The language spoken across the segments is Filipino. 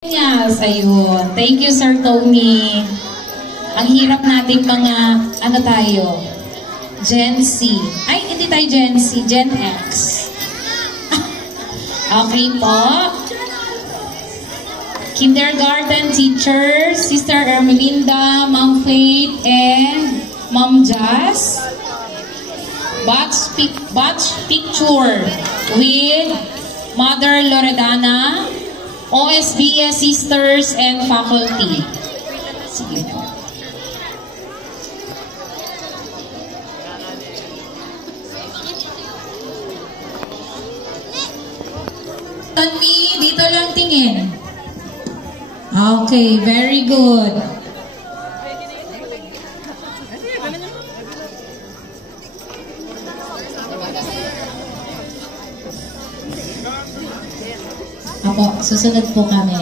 Yes, ayun. Thank you, Sir Tony. Ang hirap nating mga, ano tayo? Gen Z. Ay, hindi tayo Gen Z, Gen X. Okay po. Kindergarten teachers, Sister Ermelinda, Ma'am Faith, and Ma'am Jazz. Batch picture with Mother Loredana, OSBS sisters and faculty. Sige po. Tony, dito lang tingin. Okay, very good. Apo, susunod po kami.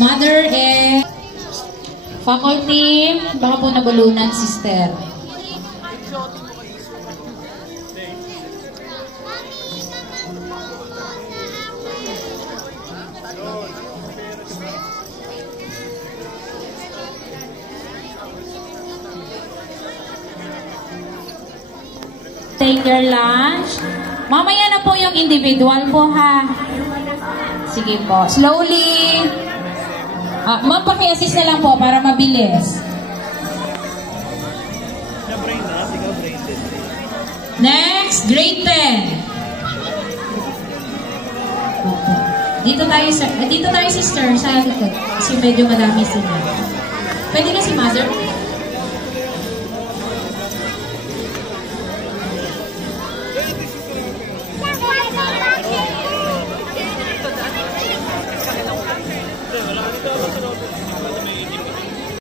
Mother and faculty, baka po nabulunan, sister. Take your lunch. Mamaya na po yung individual po, ha? Sige po. Slowly. Ma'am, paki-assist na lang po para mabilis. Next, grade 10. Dito tayo sister, sa likod. Kasi medyo madami sila. Pwede na si Mother?